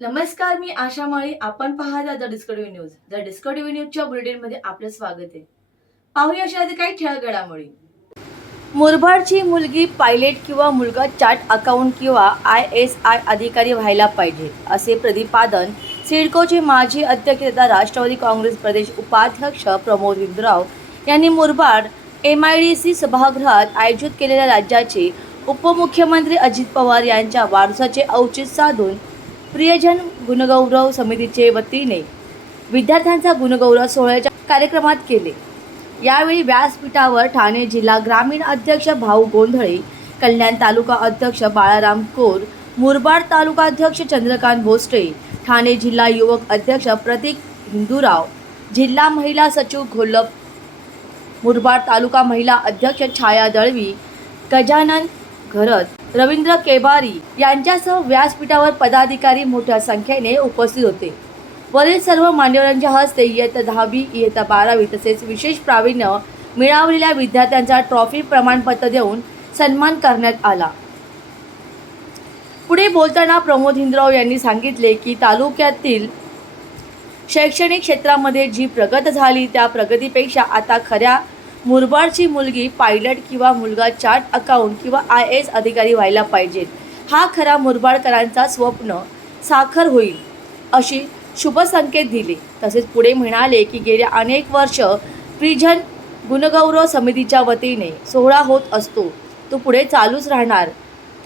नमस्कार मी आशा माळी. आपण पाहता the Discovery News. The Discovery न्यूजच्या बुलेटिनमध्ये आपलं स्वागत आहे. पाहूया अशा काही ठळक घडामोडी मुरबाडची मुलगी पायलट किंवा मुलगा चार्ट अकाउंट किंवा आय एस आय अधिकारी व्हायला पाहिजे असे प्रतिपादन सिडकोचे माजी अध्यक्ष तथा राष्ट्रवादी काँग्रेस प्रदेश उपाध्यक्ष प्रमोद हिंदराव यांनी Murbad M I D C सभागृहात आयोजित केलेल्या राज्याचे उपमुख्यमंत्री अजित पवार यांच्या वारसाचे औचित्य साधून प्रियजन गुणगौरव समितीचे वतीने विद्यार्थ्यांचा गुणगौरव सोहळ्याच्या कार्यक्रमात केले. यावेळी व्यासपीठावर ठाणे जिल्हा ग्रामीण अध्यक्ष भाऊ गोंधळे कल्याण तालुका अध्यक्ष बाळाराम कोर मुरबाड तालुका अध्यक्ष चंद्रकांत भोसटे ठाणे जिल्हा युवक अध्यक्ष प्रतीक हिंदूराव जिल्हा महिला सचिव घोलप मुरबाड तालुका महिला अध्यक्ष छाया दळवी गजानन घरत रवींद्र केबारी यांच्यासह व्यासपीठावर पदाधिकारी मोठ्या संख्येने उपस्थित होते. वरील सर्व मान्यवरांच्या हस्ते इयत्ता दहावी इयत्ता बारावी तसेच विशेष प्रावीण्य मिळवलेल्या विद्यार्थ्यांचा ट्रॉफी प्रमाणपत्र देऊन सन्मान करण्यात आला. पुढे बोलताना प्रमोद हिंदराव यांनी सांगितले की तालुक्यातील शैक्षणिक क्षेत्रामध्ये जी प्रगत झाली त्या प्रगतीपेक्षा आता खऱ्या मुरबाडची मुलगी पायलट किंवा मुलगा चार्ट अकाउंट किंवा आय एस अधिकारी व्हायला पाहिजेत हा खरा मुरबाडकरांचा स्वप्न साखर होईल अशी शुभ संकेत दिले. तसेच पुढे म्हणाले की गेल्या अनेक वर्ष प्रिझन गुणगौरव समितीच्या वतीने सोहळा होत असतो. तो पुढे चालूच राहणार.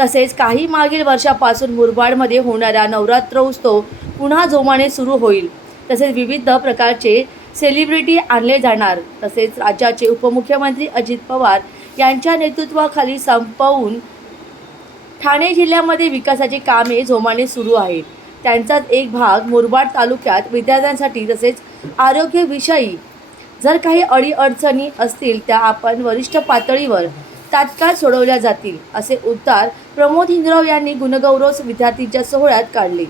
तसेच काही मागील वर्षापासून मुरबाडमध्ये होणारा नवरात्र उत्सव पुन्हा जोमाने सुरू होईल. तसेच विविध प्रकारचे सेलिब्रिटी आणले जाणार. तसेच राज्याचे उपमुख्यमंत्री अजित पवार यांच्या नेतृत्वाखाली संपवून ठाणे जिल्ह्यामध्ये विकासाची कामे जोमाने सुरू आहेत. त्यांचाच एक भाग मुरबाड तालुक्यात विद्यार्थ्यांसाठी तसेच आरोग्यविषयी जर काही अडीअडचणी असतील त्या आपण वरिष्ठ पातळीवर तात्काळ सोडवल्या जातील असे उद्गार प्रमोद हिंदराव यांनी गुणगौरव विद्यार्थींच्या सोहळ्यात काढले.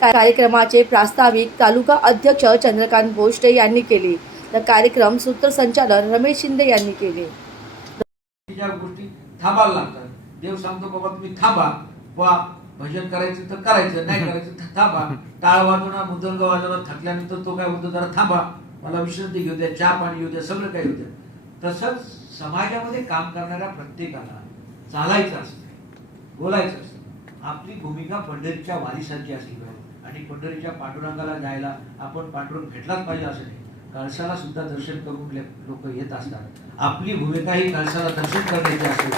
कार्यक्रमाचे प्रास्ताविक तालुका अध्यक्ष चंद्रकांत भोष्टे यांनी केले. तर कार्यक्रम सूत्रसंचालन रमेश शिंदे यांनी केले. गोष्टी थांबायला लागतात. देव सांगतो बाबा तुम्ही थांबा. वा भजन करायचं तर करायचं नाही करायचं तर थांबा. टाळ वाजवणार मुदंग वाजवणार थकल्यानंतर तो काय होतो जरा थांबा. मला विश्रांती घेऊ द्या चहा पाणी घेऊ द्या सगळं काही होऊ द्या. तसंच समाजामध्ये काम करणाऱ्या प्रत्येकाला चालायचं असतं बोलायचं असतं. आपली भूमिका पंढरीच्या वारिसांची असली पाहिजे. आणि पंढरीच्या पांडुरंगाला जायला आपण पांडुरंग भेटलाच पाहिजे असं नाही. कळसाला सुद्धा दर्शन करून लोक येत असतात. आपली भूमिका ही कळसाला दर्शन करण्याची असली.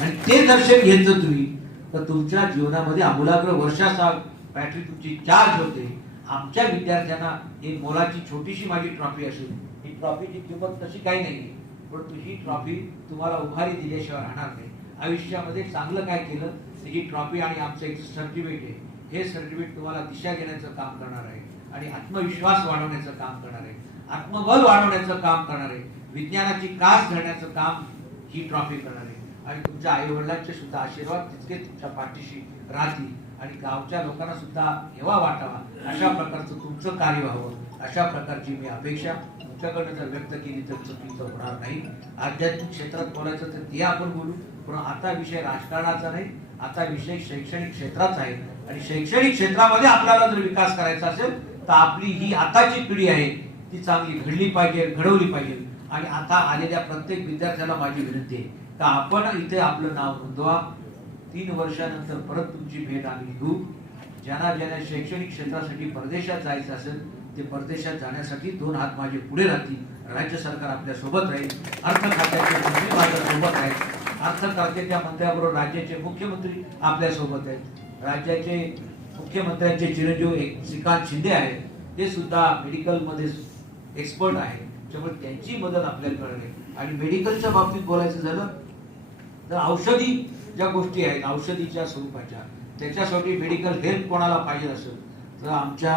आणि ते दर्शन घेतलं तुम्ही तर तुमच्या जीवनामध्ये आमूलाग्र वर्षाचा बॅटरी तुमची चार्ज होते. आमच्या विद्यार्थ्यांना ही मोलाची छोटीशी माझी ट्रॉफी असेल. ही ट्रॉफीची किंमत तशी काही नाही परंतु ही ट्रॉफी तुम्हाला उभारी दिल्याशिवाय राहणार नाही. आयुष्यामध्ये चांगलं काय केलं ही ट्रॉफी आणि आमचं एक सर्टिफिकेट आहे. हे सर्टिफिकेट तुम्हाला दिशा घेण्याचं काम करणार आहे आणि आत्मविश्वास वाढवण्याचं काम करणार आहे. आत्मबल वाढवण्याचं काम करणार आहे. विज्ञानाची कास धरण्याचं काम ही ट्रॉफी करणार आहे. आणि तुमच्या आई वडिलांचे सुद्धा आशीर्वाद तितके तुमच्या पाठीशी राहतील आणि गावच्या लोकांना सुद्धा हेवा वाटावा. अशा प्रकारचं तुमचं कार्य व्हावं. अशा प्रकारची मी अपेक्षा तुमच्याकडनं जर व्यक्त केली तर चुकीचं होणार नाही. आध्यात्मिक क्षेत्रात बोलायचं तर ते आपण बोलू. पण आता विषय राजकारणाचा नाही आता विषय शैक्षणिक क्षेत्राचा आहे. आणि शैक्षणिक क्षेत्रामध्ये आपल्याला जर विकास करायचा असेल तर आपली ही आताची पिढी आहे ती चांगली घडली पाहिजे घडवली पाहिजे. आणि आता आलेल्या प्रत्येक विद्यार्थ्याला माझी विनंती आहे का आपण इथे आपलं नाव नोंदवा. तीन वर्षानंतर परत तुमची भेट आम्ही घेऊ. ज्यांना ज्यांना शैक्षणिक क्षेत्रासाठी परदेशात जायचं असेल ते परदेशात जाण्यासाठी दोन हात माझे पुढे राहतील. राज्य सरकार आपल्यासोबत राहील. अर्थ खात्याचे मंत्री माझ्या सोबत अर्थ खात्याच्या मंत्र्याबरोबर राज्याचे मुख्यमंत्री आपल्यासोबत आहेत. राज्याचे मुख्यमंत्र्यांचे चिरंजीव एक श्रीकांत शिंदे आहेत. ते सुद्धा मेडिकलमध्ये एक्सपर्ट आहेत. त्यामुळे त्यांची मदत आपल्याला करणे आणि मेडिकलच्या बाबतीत बोलायचं झालं तर औषधी ज्या गोष्टी आहेत औषधीच्या स्वरूपाच्या त्याच्यासाठी मेडिकल हेल्प कोणाला पाहिजे असेल तर आमच्या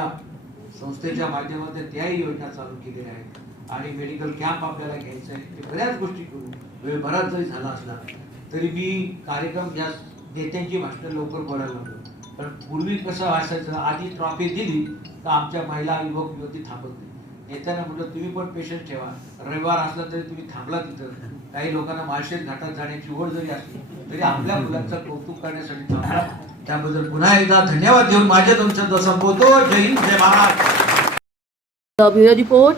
संस्थेच्या माध्यमातून त्याही योजना चालू केलेल्या आहेत. आणि मेडिकल कॅम्प आपल्याला घ्यायचं आहे ते बऱ्याच गोष्टी करू वेळ म्हणजे बराच जरी झाला असला तरी मी कार्यक्रम या नेत्यांची भाषणं लवकर बोलायला लागलो. पण पूर्वी कसं असायचं आधी ट्रॉफी दिली तर आमच्या महिला युवक युवती थांबत नाही. नेत्यांना म्हटलं तुम्ही पण पेशंट ठेवा. रविवार असला तरी तुम्ही थांबला तिथं. काही लोकांना माळशेत घाटात जाण्याची ओढ जरी असली तरी आपल्या मुलांचं कौतुक करण्यासाठी थांबला त्याबद्दल पुन्हा एकदा धन्यवाद देऊन माझ्या तुमच्या संपवतो. जय हिंद जय महाराज bureau report